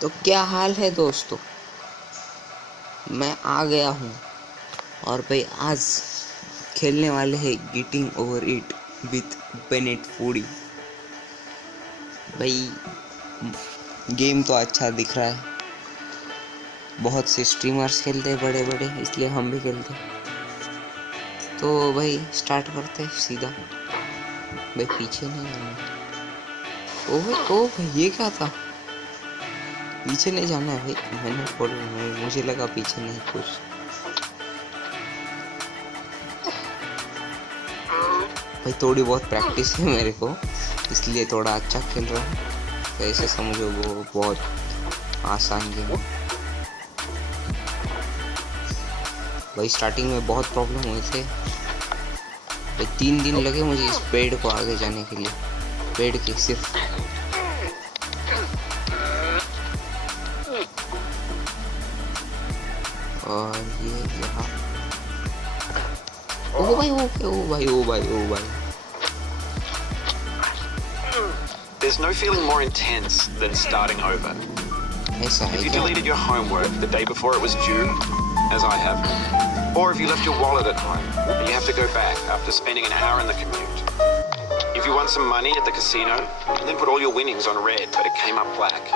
तो क्या हाल है दोस्तों, मैं आ गया हूँ और भाई आज खेलने वाले हैं getting over it with Bennett foodie. भाई गेम तो अच्छा दिख रहा है, बहुत से स्ट्रीमर्स खेलते हैं बड़े बड़े, इसलिए हम भी खेलते हैं। तो भाई स्टार्ट करते हैं सीधा। भाई पीछे नहीं जाना। ओ भाई ये क्या था, पीछे नहीं जाना है भाई। मैंने फॉलो, मुझे लगा पीछे नहीं कुछ। भाई थोड़ी बहुत प्रैक्टिस है मेरे को, इसलिए थोड़ा अच्छा खेल रहा हूँ। तो ऐसे समझो वो बहुत आसान गेम है। भाई स्टार्टिंग में बहुत प्रॉब्लम हुए थे भाई, 3 दिन लगे मुझे इस पेड़ को आगे जाने के लिए। पेड़ के सिर्फ और ये यहाँ। ओ भाई ओ भाई There's no feeling more intense than starting over. ऐसा है If you क्या? deleted your homework the day before it was due, as I have, or if you left your wallet at home and you have to go back after spending an hour in the commute. If you won some money at the casino and then put all your winnings on red but it came up black.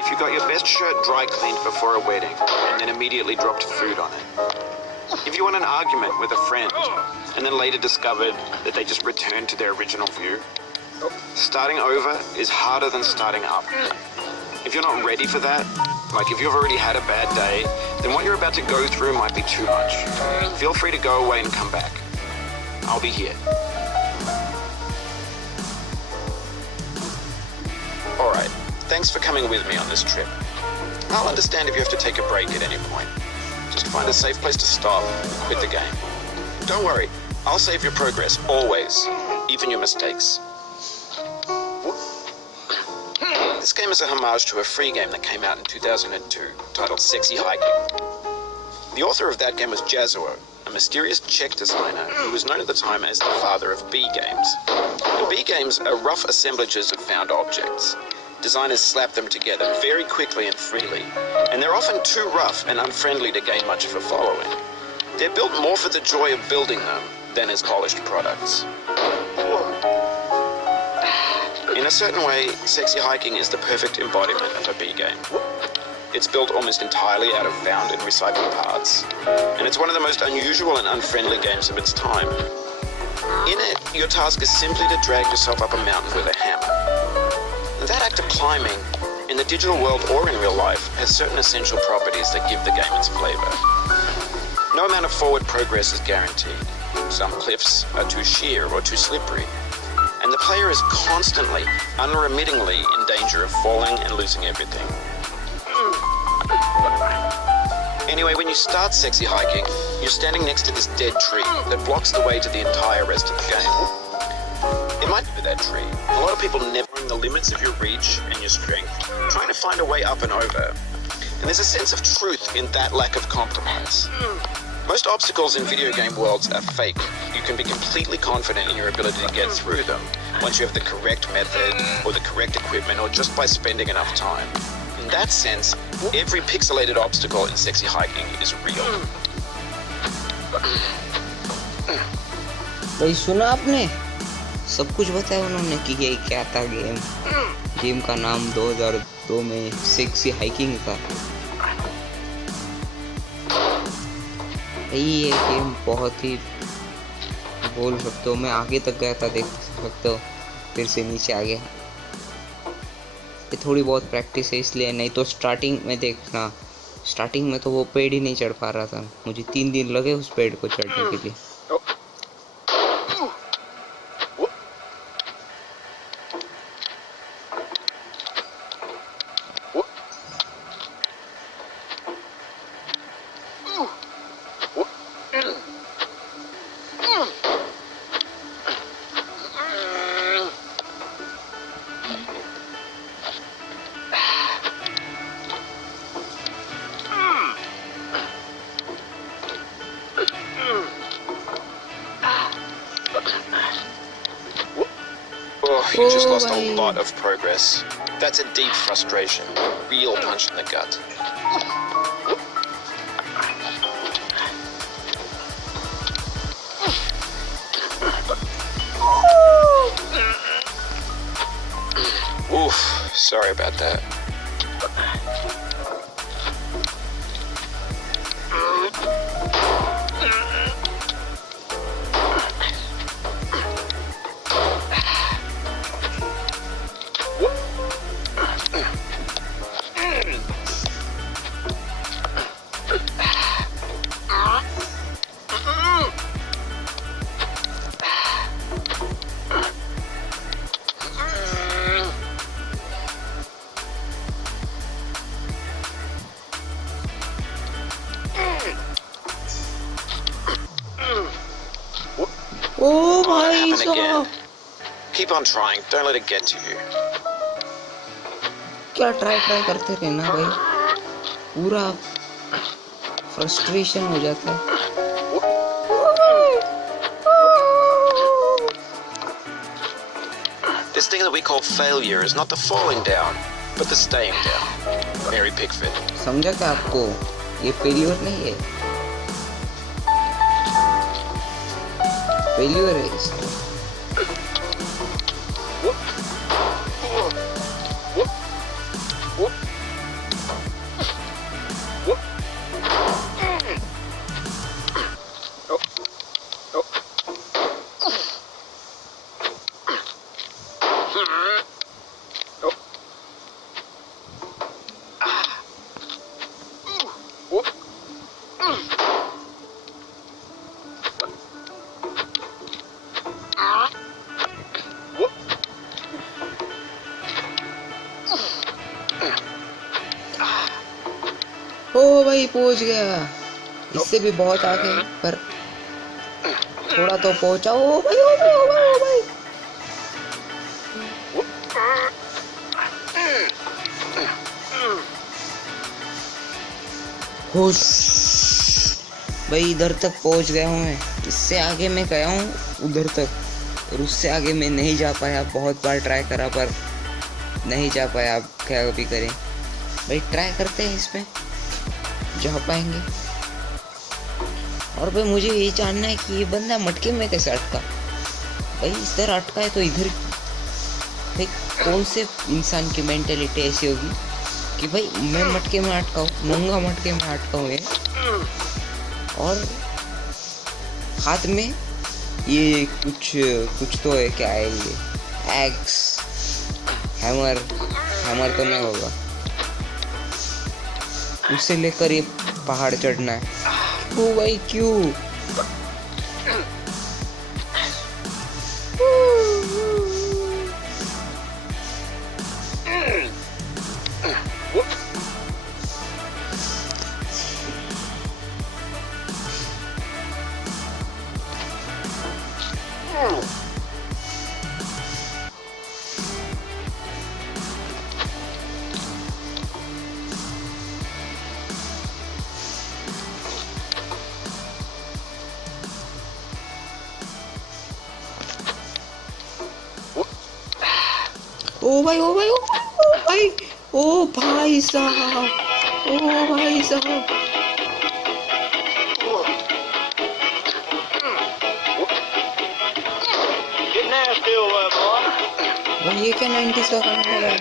If you got your best shirt dry cleaned before a wedding and then immediately dropped food on it. If you won an argument with a friend and then later discovered that they just returned to their original view. Starting over is harder than starting up. If you're not ready for that, like if you've already had a bad day, then what you're about to go through might be too much. Feel free to go away and come back. I'll be here. Alright, thanks for coming with me on this trip. I'll understand if you have to take a break at any point. Just find a safe place to stop, quit the game. Don't worry, I'll save your progress, always, even your mistakes. This game is a homage to a free game that came out in 2002, titled Sexy Hiking. The author of that game was Jazuo, a mysterious Czech designer who was known at the time as the father of B games. B games are rough assemblages of found objects. Designers slap them together very quickly and freely, and they're often too rough and unfriendly to gain much of a following. They're built more for the joy of building them than as polished products. In a certain way, Sexy Hiking is the perfect embodiment of a B game. It's built almost entirely out of found and recycled parts, and it's one of the most unusual and unfriendly games of its time. In it, your task is simply to drag yourself up a mountain with a hammer. That act of climbing, in the digital world or in real life, has certain essential properties that give the game its flavor. No amount of forward progress is guaranteed. Some cliffs are too sheer or too slippery, and the player is constantly, unremittingly in danger of falling and losing everything. Anyway, when you start Sexy Hiking, you're standing next to this dead tree that blocks the way to the entire rest of the game. It might be that tree. A lot of people never know the limits of your reach and your strength, trying to find a way up and over. And there's a sense of truth in that lack of compromise. Most obstacles in video game worlds are fake. You can be completely confident in your ability to get through them once you have the correct method or the correct equipment or just by spending enough time. In that sense, every pixelated obstacle in Sexy Hiking is real. भाई सुना आपने, सब कुछ बताया उन्होंने कि ये क्या था। गेम का नाम 2002 में सेक्सी हाइकिंग था। ये गेम बहुत ही, बोल सकते हो मैं आगे तक गया था, देख सकते हो फिर से नीचे आ गया। ये थोड़ी बहुत प्रैक्टिस है इसलिए, नहीं तो स्टार्टिंग में देखना, स्टार्टिंग में तो वो पेड़ ही नहीं चढ़ पा रहा था। मुझे 3 दिन लगे उस पेड़ को चढ़ने के लिए। You just lost a lot of progress. That's a deep frustration. A real punch in the gut. Oof, sorry about that. ओ भाई Happen साहब, again. Keep on trying. Don't let it get to you. क्या try करते रहना भाई, पूरा frustration हो जाता है। This thing that we call failure is not the falling down, but the staying down. Mary Pickford. समझा क्या आपको? ये फेल्योर नहीं है, फेल्योर है इसका। ओ भाई पहुंच गया, इससे भी बहुत आगे, पर थोड़ा तो पहुंचा। ओ भाई ओ भाई ओ भाई ओ भाई, खुश भाई, इधर तक पहुंच गया हूँ मैं। इससे आगे मैं गया हूँ उधर तक, और उससे आगे मैं नहीं जा पाया। बहुत बार ट्राई करा पर नहीं जा पाया। अब क्या भी करें भाई, ट्राई करते हैं, इसमें जा पाएंगे। और भाई मुझे ये जानना है कि ये बंदा मटके में कैसे अटका। भाई इस तरह अटका है तो इधर भाई कौन से इंसान की मेंटेलिटी ऐसी होगी कि भाई मैं मटके में अटका हूँ, नंगा मटके में अटका हूँ, और हाथ में ये कुछ तो है। क्या है ये? एक्स, हैमर तो नहीं होगा। उसे लेकर ये पहाड़ चढ़ना है। क्यों भाई क्यों? ओ भाई ओ भाई ओ भाई ओ भाई साहब, ओ भाई साहब, भाई ये क्या 90s का गाना लगा है?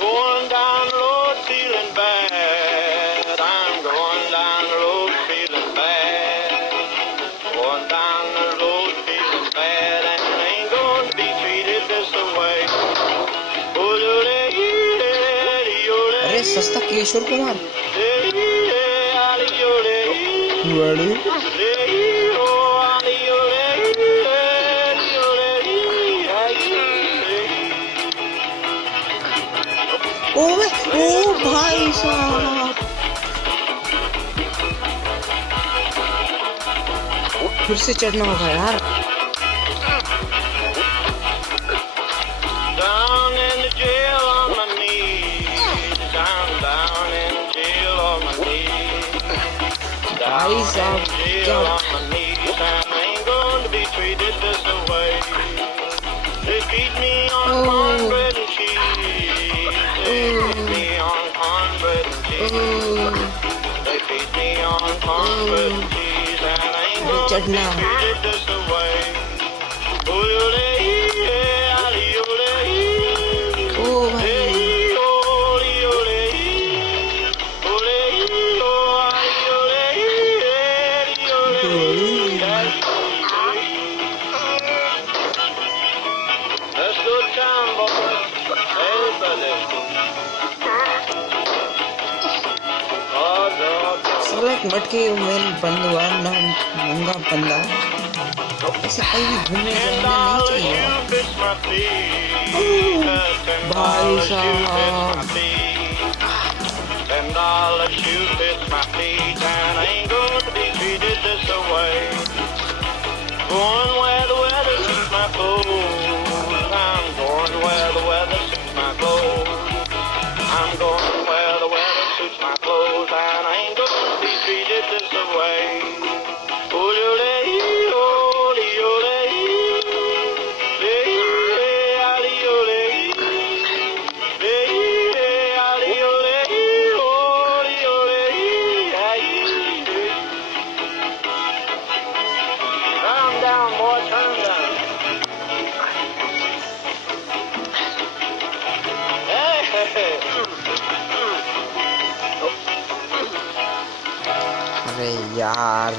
Going down the road feeling bad. I'm going down the road feeling bad. Going down the road feeling bad, and I ain't going to be treated this way. अरे सस्ता किशोर कुमार। ओ भाई साहब, फिर से चढ़ना होगा यार। भाई साहब क्या ओ one comes with cheese and ain't gonna be चढ़ना treated this way. ओ भाई Let's go time, boys. Hey, buddy. Oh, dog. साला एक मटके में बंद हुआ ना नंगा बंदा ऐसे कहीं भी घूमने जाना नहीं चाहिए भाई साहब $10 shoe fits my feet and I ain't gonna be treated this way. Going where the weather suits my clothes. I'm going where the weather suits my clothes. I'm going where the weather suits my clothes and I ain't gonna be treated this way. अरे यार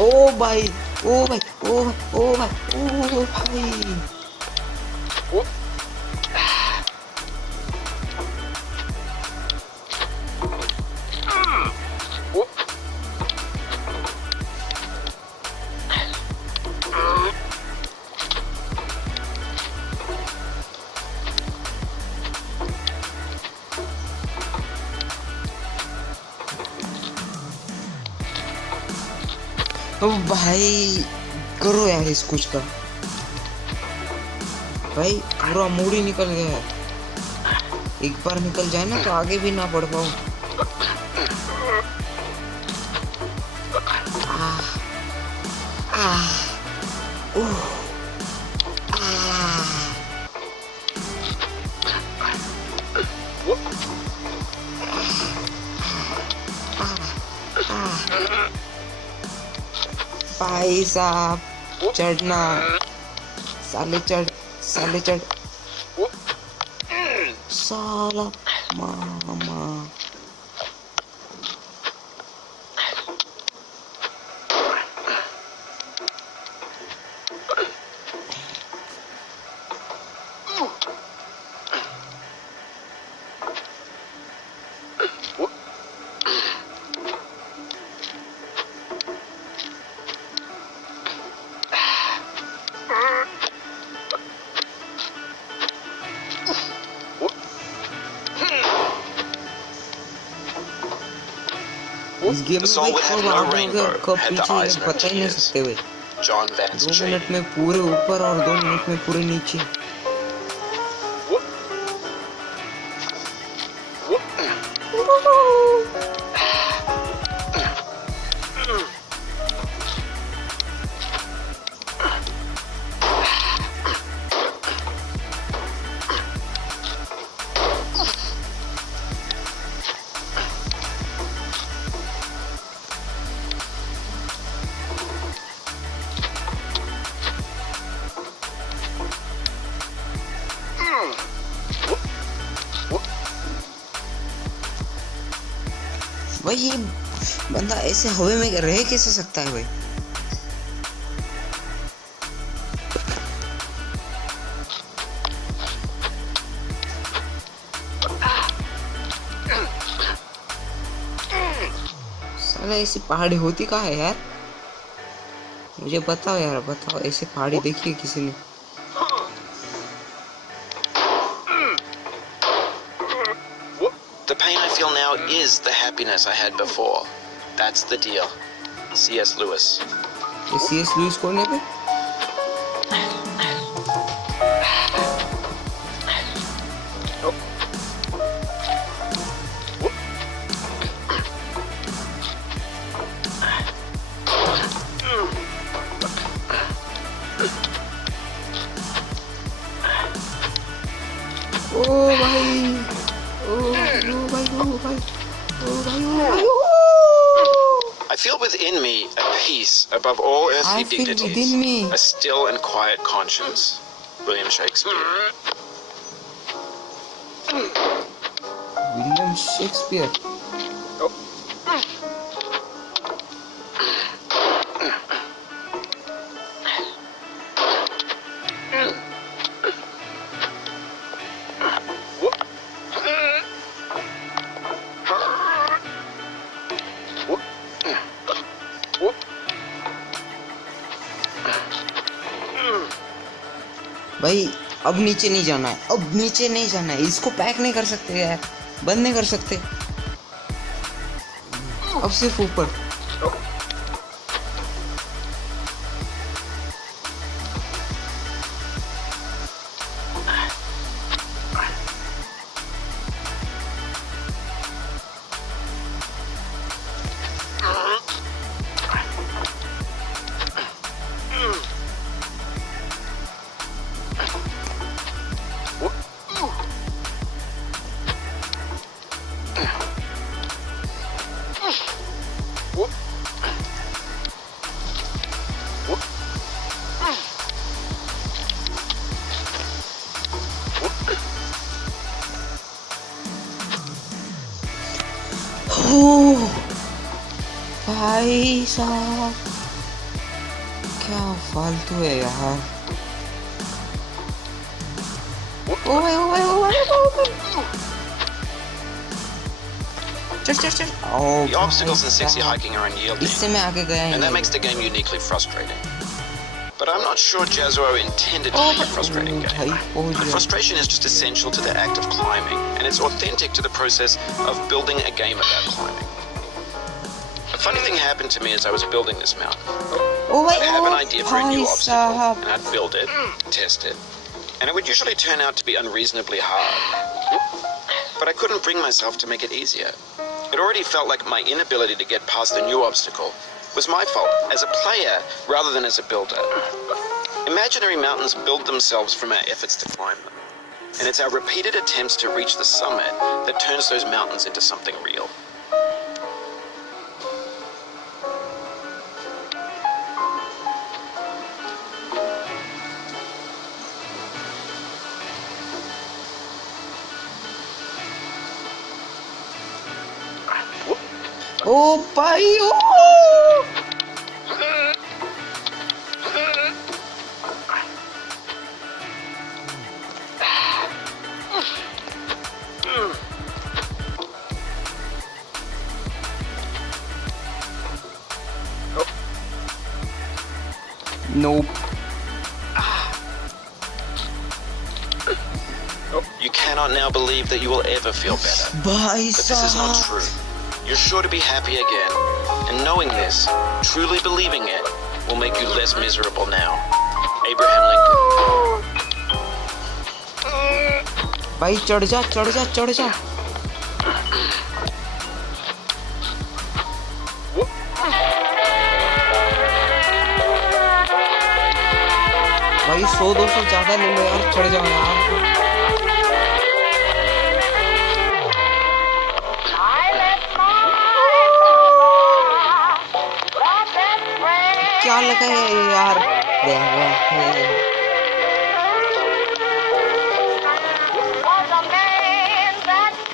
ओ भाई ओ भाई ओ भाई ओ भाई ओ भाई ओ भाई करो यार इस कुछ का भाई पूरा मूड ही निकल गया है एक बार निकल जाए ना तो आगे भी ना बढ़ पाऊं भाई साहब चढ़ना साले चढ़ साला मामा इस गेम में भाई कब आगे कब पीछे पता ही नहीं सकते भाई 2 मिनट में पूरे ऊपर और 2 मिनट में पूरे नीचे भाई ये बंदा ऐसे हवा में रह कैसे सकता है भाई साला ऐसी पहाड़ी होती कहाँ है यार मुझे बताओ यार बताओ ऐसे पहाड़ी देखी है किसी ने The pain I feel now is the happiness I had before. That's the deal. C.S. Lewis. C.S. Lewis कौन है बे ओ भाई, ओ भाई, ओ भाई, ओ भाई, ओ भाई, ओ। I feel within me a peace above all earthly I feel dignities, within me. a still and quiet conscience. William Shakespeare. William Shakespeare. भाई अब नीचे नहीं जाना है, अब नीचे नहीं जाना है, इसको पैक नहीं कर सकते यार, बंद नहीं कर सकते, अब सिर्फ ऊपर। भाई साहब क्या फालतू है यार। ओ भाई, ओ भाई, ओ भाई, ओ भाई। चल। The obstacles in 60 hiking are unyielding, इससे मैं आगे गया ही and that नहीं। makes the game uniquely frustrating. But I'm not sure Jazzuo intended to be a frustrating game. The frustration is just essential to the act of climbing, and it's authentic to the process of building a game about climbing. A funny thing happened to me as I was building this mountain. ओ भाई, I'd have an idea for a new भाई obstacle, साहब। and I'd build it, test it, and it would usually turn out to be unreasonably hard. But I couldn't bring myself to make it easier. It already felt like my inability to get past the new obstacle was my fault as a player rather than as a builder. Imaginary mountains build themselves from our efforts to climb them, and it's our repeated attempts to reach the summit that turns those mountains into something real. ओ भाई, ओ Nope. You cannot now believe that you will ever feel better. भाई But this is not साहब, true. You're sure to be happy again. And knowing this, truly believing it, will make you less miserable now. Abraham Lincoln. भाई चढ़ जा, चढ़ जा, चढ़ जा। भाई 100-200 ज्यादा ले लो यार, चढ़ जाओ यार। क्या लगा है यार,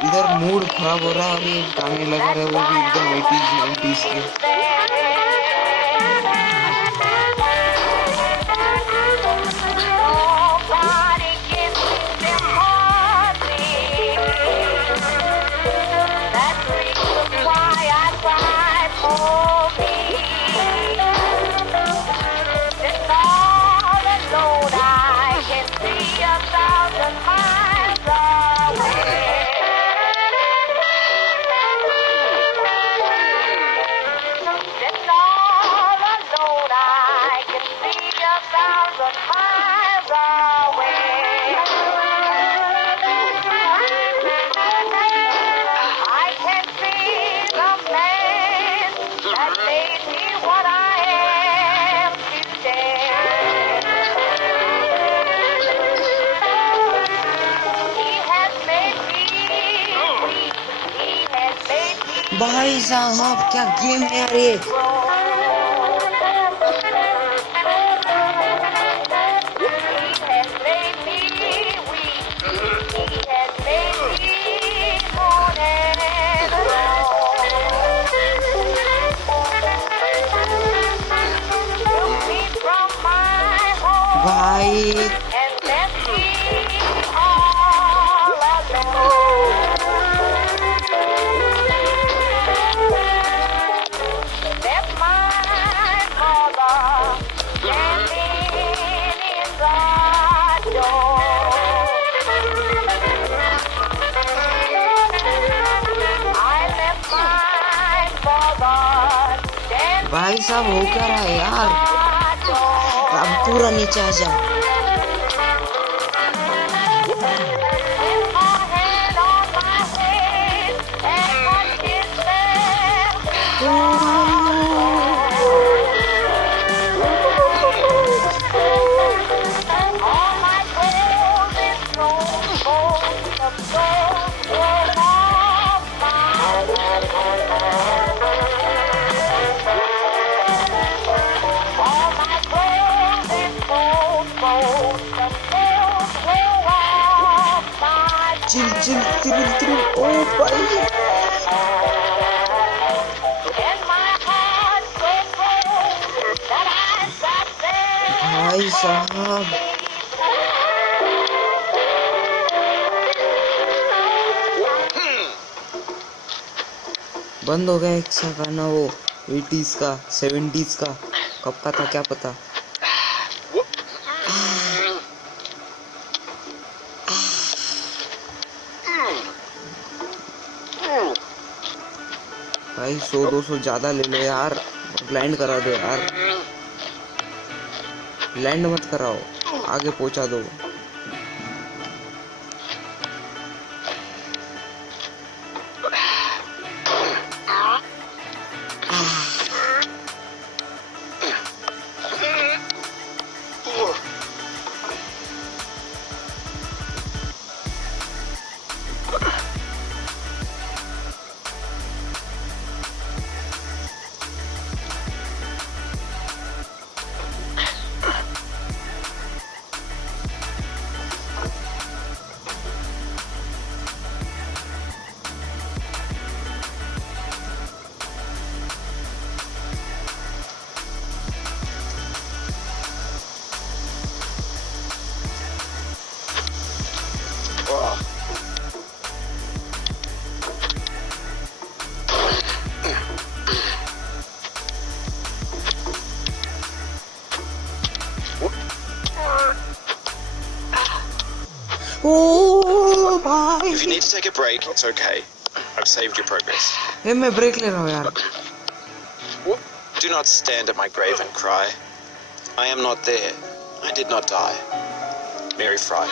इधर मूड खराब हो रहा है और ये गाने लगा रहे, वो भी एकदम 80s 90s के। भाई साहब क्या गेम है यार ये। भाई भाई साहब हो क्या रहा है यार, अब पूरा नीचे आ जा। चिल चिल चिल चिल ओ भाई भाई साहब बंद हो गया एक सा गाना, वो 80s का 70s का, कब का था क्या पता। भाई 100-200 ज्यादा ले लो यार, ब्लाइंड करा दो यार, लैंड मत कराओ, आगे पहुंचा दो। ओ भाई If you need to take a break, it's okay. I've saved your progress. मैं ब्रेक ले रहा हूँ यार। Do not stand at my grave and cry. I am not there. I did not die. Mary Fry.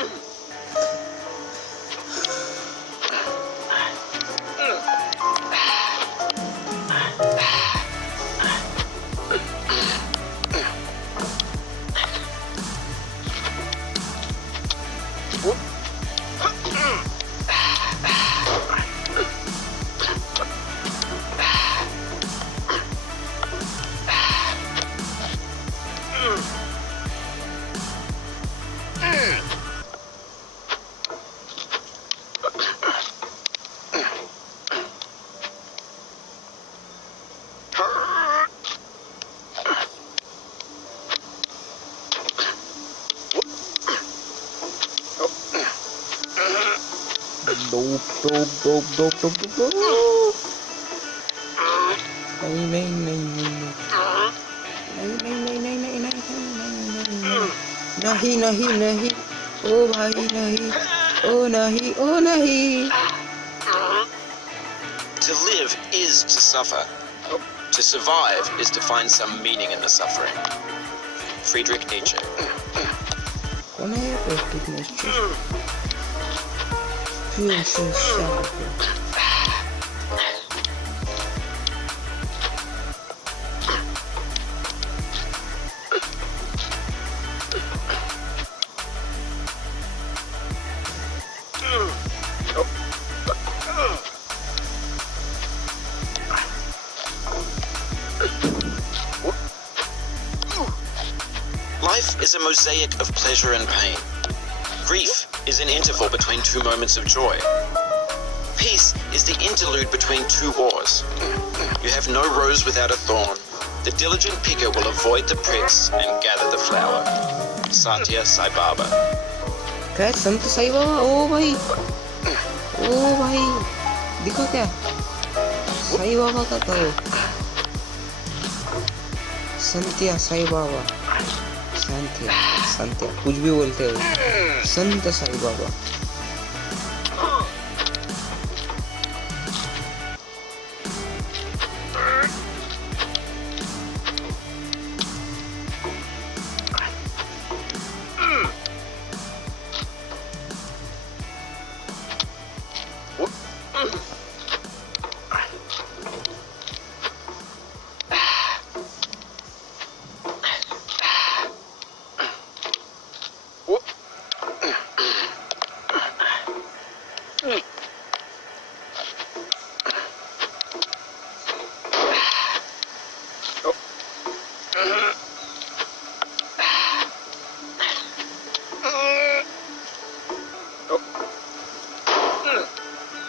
नहीं नहीं नहीं नहीं नहीं नहीं नहीं ओ भाई नहीं, ओ नहीं, ओ नहीं। To live is to suffer. To survive is to find some meaning in the suffering. Friedrich Nietzsche. कौन है ये Friedrich Nietzsche? Future mosaic of pleasure and pain. Grief is an interval between two moments of joy. Peace is the interlude between two wars. You have no rose without a thorn. The diligent picker will avoid the pricks and gather the flower. Satya Sai Baba. क्या संत साई बाबा? ओ भाई दिखो क्या साई बाबा का तो संत्या साई बाबा संत्या कुछ भी बोलते हो संत Sai Baba.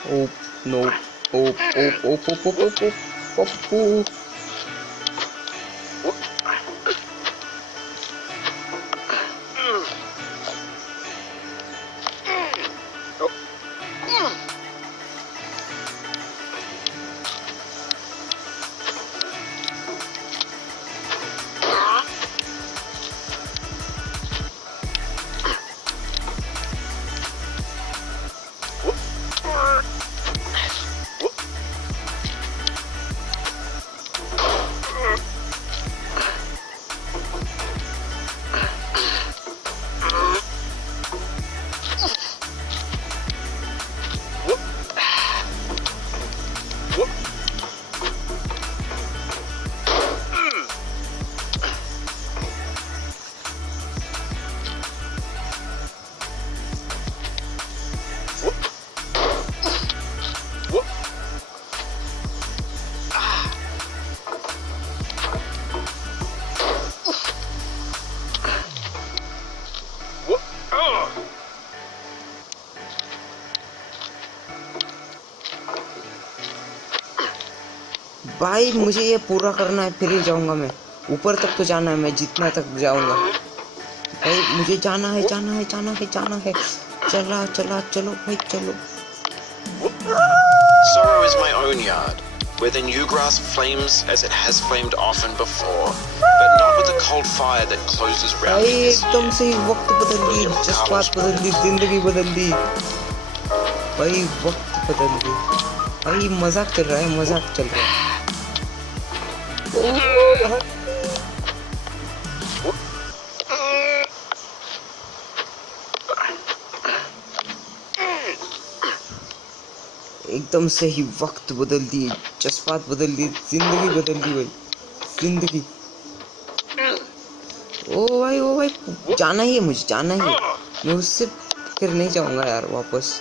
Oh no! Oh! भाई मुझे ये पूरा करना है, फिर ही जाऊंगा मैं ऊपर तक। तो जाना है, मैं जितना तक जाऊंगा भाई। मुझे जाना है। चलो भाई चलो। Sorrow is my own yard, where the new grass flames as it has flamed often before, but not with the cold fire that closes round भाई me this एकदम year. से वक्त बदल दी, जज्बात बदल दी, जिंदगी बदल दी भाई, वक्त बदल दी भाई। मजाक चल रहा है। एकदम से ही वक्त बदल दिए, जज्बात बदल दिए, जिंदगी बदल दी भाई, जिंदगी। ओ भाई जाना ही है, मुझे जाना ही है। मैं उससे फिर नहीं जाऊंगा यार वापस।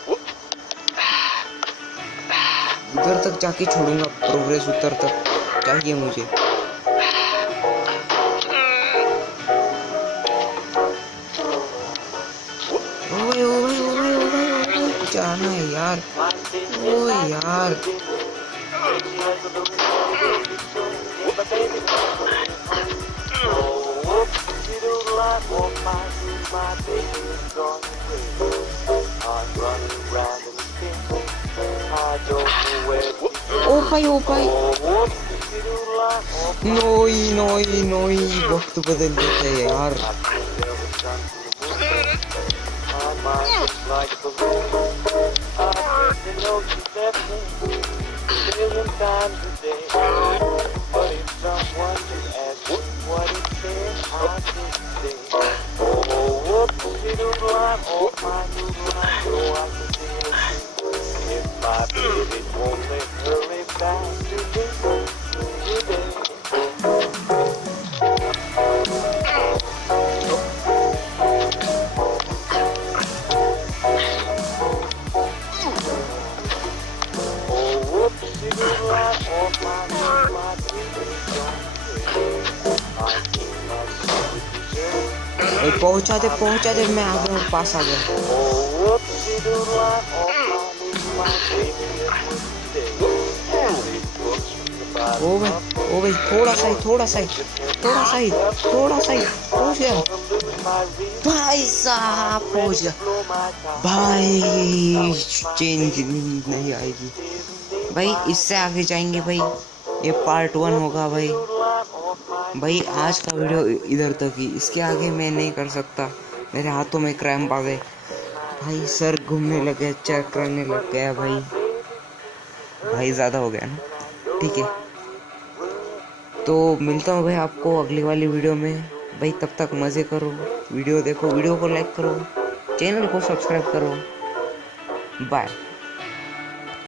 उधर तक जाके छोड़ूंगा प्रोग्रेस, उधर तक चाहिए मुझे। जाना है यार। ओ यार ओ भाई नोई वक्त बदल देता है यार। पहुंचा दे, मैं आ गया, पास आ गया। ओ भाई थोड़ा सा ही पहुंच गया भाई साहब, पहुंच गया भाई। चेंज नहीं आएगी भाई, इससे आगे जाएंगे भाई, ये पार्ट 1 होगा भाई आज का वीडियो इधर तक ही, इसके आगे मैं नहीं कर सकता, मेरे हाथों में क्रैम्प आ गए भाई, सर घूमने लग गया, चक्कर आने लग गया भाई ज़्यादा हो गया ना। ठीक है, तो मिलता हूँ भाई आपको अगली वाली वीडियो में भाई, तब तक मज़े करो, वीडियो देखो, वीडियो को लाइक करो, चैनल को सब्सक्राइब करो, बाय।